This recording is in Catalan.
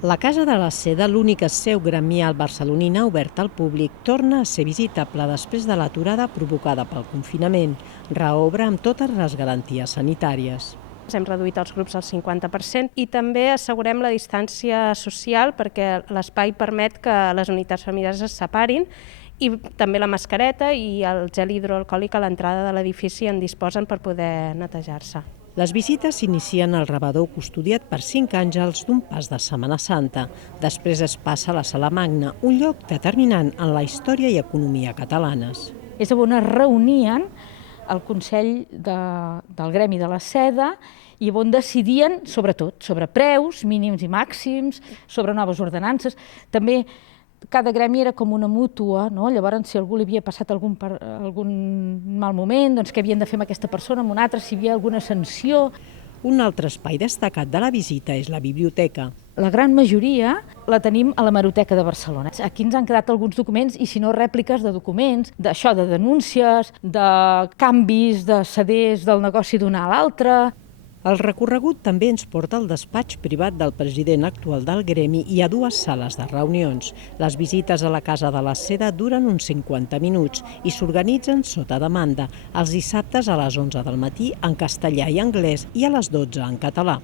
La Casa de la Seda, l'única seu gremial barcelonina oberta al públic, torna a ser visitable després de l'aturada provocada pel confinament. Reobre amb totes les garanties sanitàries. Hem reduït els grups al 50% i també assegurem la distància social perquè l'espai permet que les unitats familiars es separin i també la mascareta i el gel hidroalcohòlic a l'entrada de l'edifici en disposen per poder netejar-se. Les visites s'inicien al rebedor custodiat per 5 àngels d'un pas de Setmana Santa. Després es passa a la Sala Magna, un lloc determinant en la història i economia catalanes. És on es reunien el Consell del Gremi de la Seda i on decidien, sobretot, sobre preus mínims i màxims, sobre noves ordenances. També cada gremi era com una mútua, no? Llavors, si algú li havia passat algun mal moment, doncs què havien de fer amb aquesta persona, amb una altra, si hi havia alguna sanció. Un altre espai destacat de la visita és la biblioteca. La gran majoria la tenim a l'Hemeroteca de Barcelona. Aquí ens han quedat alguns documents i, si no, rèpliques de documents, d'això, de denúncies, de canvis, de ceders del negoci d'una a l'altra. El recorregut també ens porta al despatx privat del president actual del gremi i a 2 sales de reunions. Les visites a la Casa de la Seda duren uns 50 minuts i s'organitzen sota demanda, els dissabtes a les 11 del matí en castellà i anglès i a les 12 en català.